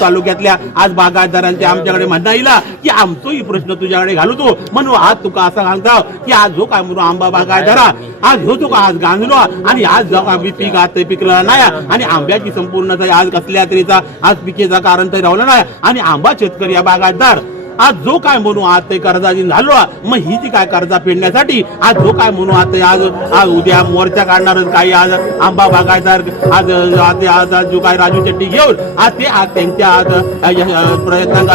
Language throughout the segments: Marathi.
तालुक्यातल्या आज बागायतदारांचे आमच्याकडे म्हणता येईल की आमचोही प्रश्न तुझ्याकडे घालू तो म्हणून आज तुका असं सांगता की आज जो काय म्हणून आंबा बागायतदारा आज हो तुका आज गांजलो आणि आज जो काय पीक आज ते पिकलं नाही आणि आंब्याची संपूर्ण आज कसल्या तरीचा आज पिकेचा कारण तरी राहिलं नाही आणि आंबा शेतकरी या बागायतदार आज जो काय म्हणू आज ते कर्जाधीन झालो मग ही जी काय कर्जा फेडण्यासाठी आज जो काय म्हणू आता आज आज उद्या मोर्चा काढणार काही आज आंबा बागायतदार आज आज जो काय राजू शेट्टी घेऊन आज ते आज त्यांच्या आज प्रयत्नांत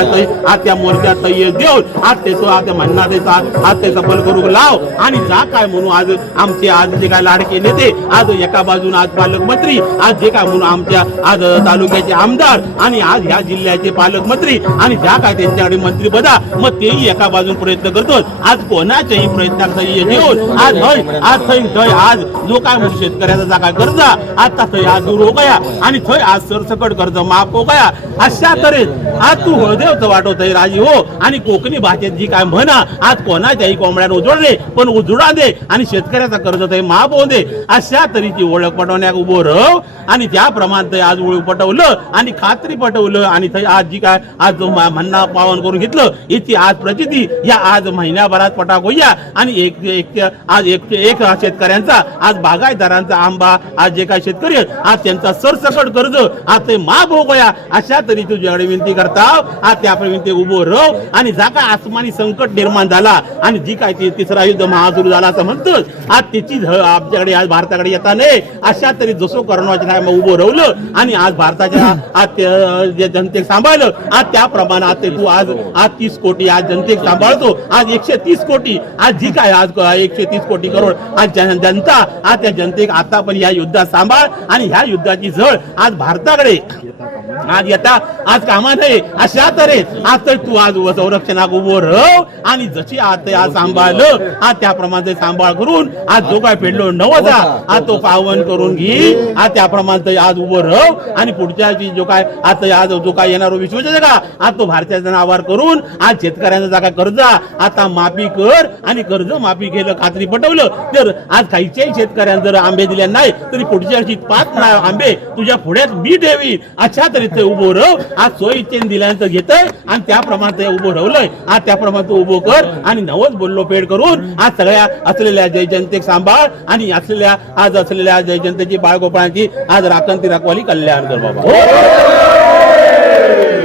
आज त्या मोर्चात यश देऊन आज ते आज म्हणणार आज ते सफल करू लाव आणि जा काय म्हणू आज आमचे आज जे काय लाडके नेते आज एका बाजून आज पालकमंत्री आज जे काय म्हणून आमच्या आज तालुक्याचे आमदार आणि आज ह्या जिल्ह्याचे पालकमंत्री आणि ज्या काय त्यांच्याकडे मंत्री बदा मग तेही एका बाजून प्रयत्न करतो आज कोणाच्याही प्रयत्नात येऊन आज आज जो काय म्हणजे शेतकऱ्याचा जा काय कर्ज आता थंय आज दूर हो गया आणि थंय आज सरसकट कर्ज माफ हो गया अशा तऱ्हेत आज तू हळदेवचं वाटवत आहे राजी हो आणि कोकणी भाषेत जी काय म्हणा आज कोणाच्याही कोंबड्यानं उजळले पण उजळा दे आणि शेतकऱ्याचा कर्ज ते माफ होऊ दे अशा तऱ्हेची ओळख पटवण्यात उभं रह आणि त्याप्रमाणे आज ओळख पटवलं आणि खात्री पटवलं आणि थंय आज जी काय आज जो म्हणणं पावन करून घेतलं याची आज प्रचिती या आज महिन्याभरात पटाक होईया आणि आज एक शेतकऱ्यांचा आज बागायतदारांचा आंबा आज जे काय शेतकरी आज त्यांचा सरसकट कर्ज आज ते माफ हो गया अशा तरी तुझ्याकडे विनंती करता आज त्या विनंती उभं रह आणि जा काय आसमानी संकट निर्माण झाला आणि जी काय तिसरा युद्ध महासुरू झाला असं म्हणतोच आज त्याची आमच्याकडे आज भारताकडे येता नाही अशा तरी जसो करोनाच्या टायमा उभं राहिलं आणि आज भारताच्या आज जनतेक सांभाळलं आज त्याप्रमाणे आज तू आज 30 कोटी आज जनतेक सांभाळतो आज 130 कोटी आज जी काय आज 130 कोटी करोड आज जनता आज त्या जनतेक आता पण या युद्धात सांभाळ आणि ह्या युद्धाची झळ आज भारताकडे आज येता आज कामा नाही अशा तऱ्हेत आज तर तू आज संरक्षणाक उभं रह आणि जशी आज सांभाळलं आज त्याप्रमाणे सांभाळ करून आज जो काय फेडलो नवजा आज तो पावन करून घे आज त्याप्रमाणे आज उभं रह आणि पुढच्या जो काय आज जो काय येणार विश्वास जगा आज तो भारताचा नावार करून आज शेतकऱ्यांचा जा काय कर्ज आता माफी कर आणि कर्ज माफी केलं खात्री पटवलं तर आज काहीच्याही शेतकऱ्यांना जर आंबे दिले नाही तरी पुढच्या वर्षी 5 आंबे तुझ्या पुढ्यात मी ठेवी अशा तरी ते उभं रह आज सोयीचे दिल्यानंतर घेतय आणि त्याप्रमाणे ते उभं राहलंय आज त्याप्रमाणे तू उभं कर आणि नवच बोललो पेड करून आज सगळ्या असलेल्या जय जनतेक सांभाळ आणि असलेल्या जय जनतेची बाळगोपाळांची आज राखण ती रखवाली कल्याण कर बाबा.